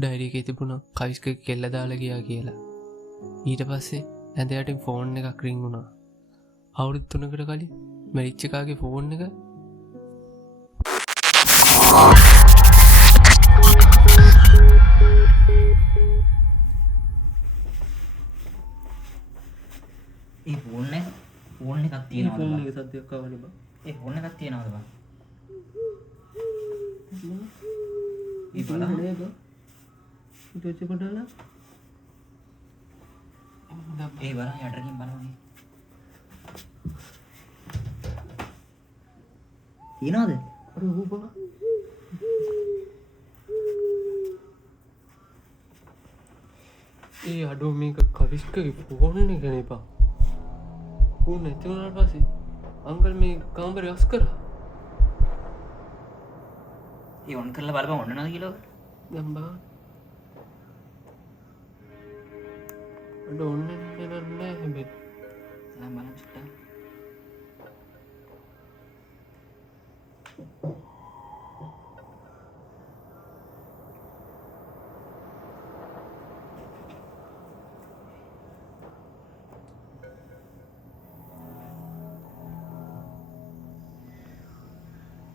Diary එකේ තිබුණා කවිස්ක කෙල්ල දාලා ගියා කියලා. ඊට පස්සේ ඇඳයට ෆෝන් එකක් රින් වුණා. අවුරුදු 3කට කලින් මැරිච්ච එකාගේ ෆෝන් එක ඒ ෆෝන් එකක් තියෙනවද? ෆෝන් එක සද්දයක් ආවනේ බා. ඒ ෆෝන් එකක් තියෙනවද බං? ඒ බලන්න නේද? ඊට පොඩ්ඩක් ඒ බලන්න යටකින් බලන්න. තියෙනවද? අර ඌපා ඒ අඩෝ මේක කවිස්කගේ ෆෝන් එක නේ බා. ඌ නැති වුණාට පස්සේ අංකල් මේ කාමරේ අස් කරා. ඒ ඔන් කරලා බලපන් ඔන්න නේද කියලා. දැන් බලන්න. අඩ ඔන්නේ නෑ හැබැයි. දැන් බලන්න චුට්ටක්.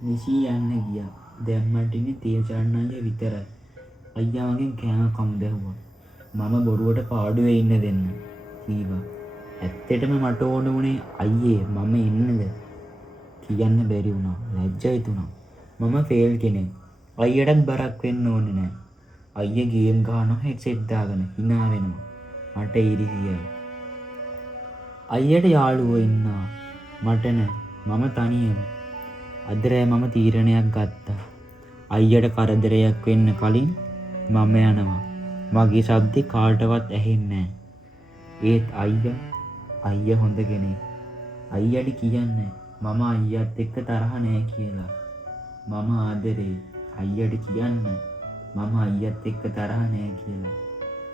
නිසි යන්න ගියා. දැන් මට ඉන්නේ තේජාන් අයියා විතරයි. අයියා මගෙන් කෑම කම් දැහුවා. මම බොරුවට පාඩුවේ ඉන්න දෙන්න කීවා. ඇත්තටම මට ඕන වුණේ අයියේ මම ඉන්නද කියන්න බැරි වුණා. ලැජ්ජයි තුණා. මම ෆේල් කෙනෙක්. අයියටත් බරක් වෙන්න ඕනේ නෑ. අයියා ගේම් ගහනවා හෙඩ්සෙට් දාගෙන hina වෙනවා. මට ඉරිසියයි. අයියට යාළුවෝ ඉන්නවා. මට නෑ. මම තනියම. අද රෑ මම තීරණයක් ගත්තා. අයියට කරදරයක් වෙන්න කලින් මම යනවා. මගේ ශබ්දේ කාටවත් ඇහෙන්නේ නැහැ. ඒත් අයියා හොඳ කෙනෙක්. අයියට කියන්නේ මම අයියත් එක්ක තරහ නැහැ කියලා. මම ආදරේ. අයියට කියන්නේ මම අයියත් එක්ක තරහ නැහැ කියලා.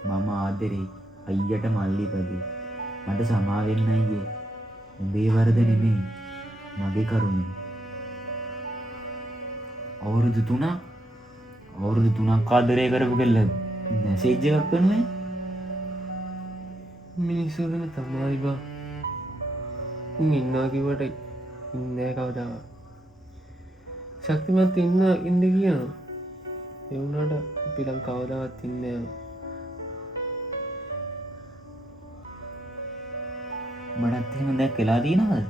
මම ආදරේ. අයියට මල්ලිපදේ. මට සමා වෙන්න අයියේ. උඹේ වරද නෙමෙයි. මගේ කරුණේ. අවුරුදු 3ක් ආදරය කරපු කෙල්ලද මැසේජ් එකක් කරනවා. මිනිස්සු ගැන තමයි බා. උන් ඉන්නවා කිව්වට ඉන්නේ කවදාවත්. ශක්තිමත් ඉන්න කියනවා. ඒ වුණාට අපි ලං කවදාවත් ඉන්නේ නැහැ. මටත් එහෙම දැක්කලා තියෙනවද?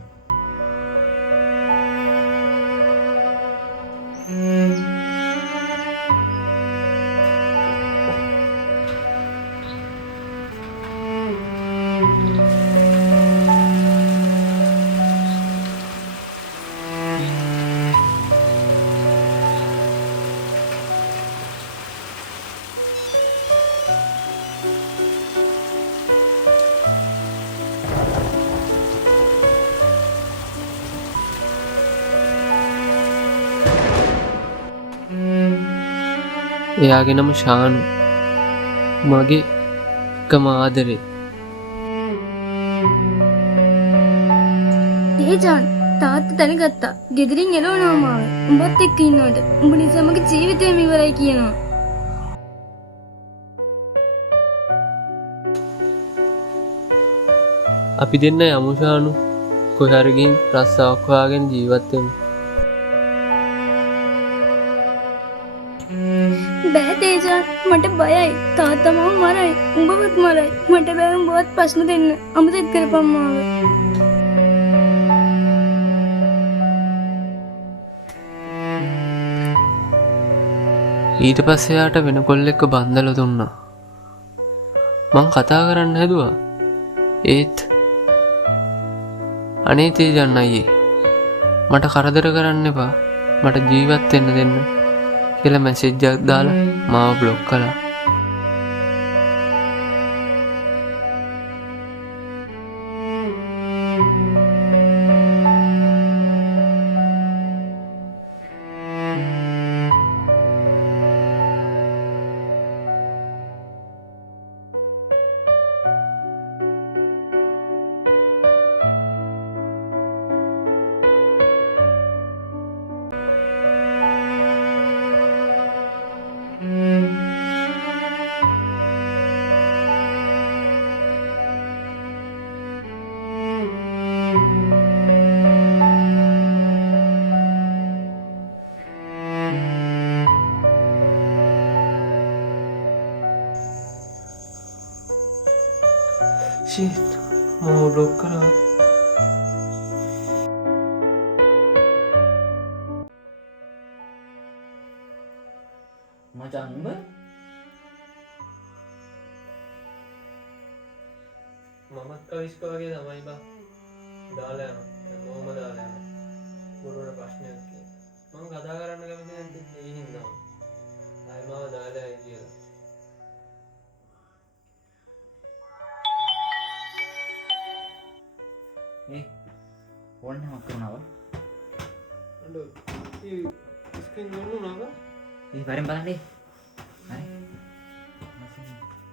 එයාගේ නම ශානු. මගේ එකම ආදරේ. තේජාන් තාත්තා දැනගත්තා. ගෙදරින් එළවනවා මාව. උඹත් එක්ක ඉන්නවට. උඹ නිසා මගේ ජීවිතේම ඉවරයි කියනවා. අපි දෙන්න යමු ශානු. කොහේ හරි ගිහින් රස්සාවක් හොයාගෙන ජීවත් වෙමු. බෑ තේජාන් මට බයයි. තාත්තා මාව මරයි. උඹවත් මරයි. මට බෑ උඹවත් ප්‍රශ්න දෙන්න. අමතක කරපම් මාව. ඊට පස්සේ යාට වෙන කොල්ලෙක්ව බන්දලා දුන්නා. මං කතා කරන්න හැදුවා. ඒත් අනේ තේජන් අයියේ මට කරදර කරන්න එපා. මට ජීවත් වෙන්න දෙන්න කියලා මැසේජ් එකක් දාලා මාව බ්ලොක් කළා. ෂීට් මම බ්ලොක් කරා. මචං උඹ මමත් කවිස්ක වගේ තමයි බා. දාලා යනවා. හැමෝම දාලා යනවා. ගුරුවර ප්‍රශ්නයක් කියලා. මම කතා කරන්න කැමති නැද්ද? ඒ හින්දා. ආයෙ මාව දාලා යයි කියලා. ඒ ෆෝන් එකක් කරුණාව අඬෝ. ඒ ස්ක්‍රීන් ගන්න නේද? ඒ වරෙන් බලන්න හරි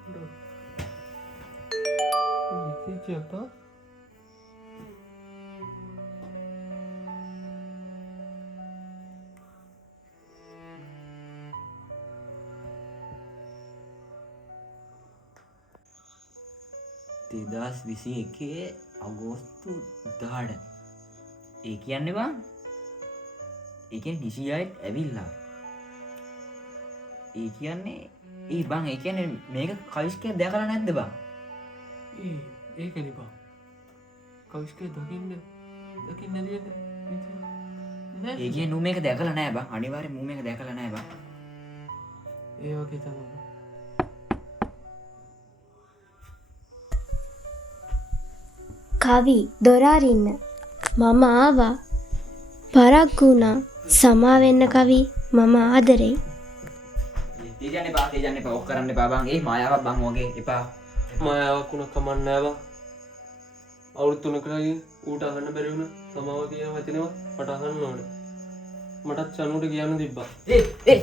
අඬෝ. මේ කිච්චප්පා දෙදස් 21 අගෝස්තු 18 ඒ කියන්නේ බං ඒ කියන්නේ නිසියයිත් ඇවිල්ලා ඒ කියන්නේ ඒ බං ඒ කියන්නේ මේක කවිස්කේ දැකලා නැද්ද බං ඒකනේ බා. කවිස්කේ දකින්න නේද? ඒ කියන්නේ නු මේක දැකලා නැහැ බං අනිවාර්යෙන් මූ මේක දැකලා නැහැ බං ඒ වගේ තමයි. කවි දොරාරින්න මම ආවා පරක්කු වුණා සමා වෙන්න කවි මම ආදරෙයි තේජන්න එපා ඔක් කරන්න එපා බං ඒ මායාවක් බං වගේ එපා මායාවක් වුණා කමක් නෑ බා. අවුරුදු 3කට කලින් ඌට අහන්න බැරි වුණා සමාව කියන වචනේවත් මට අහන්න ඕනේ. මටත් චනුට කියන්න තිබ්බා. ඒ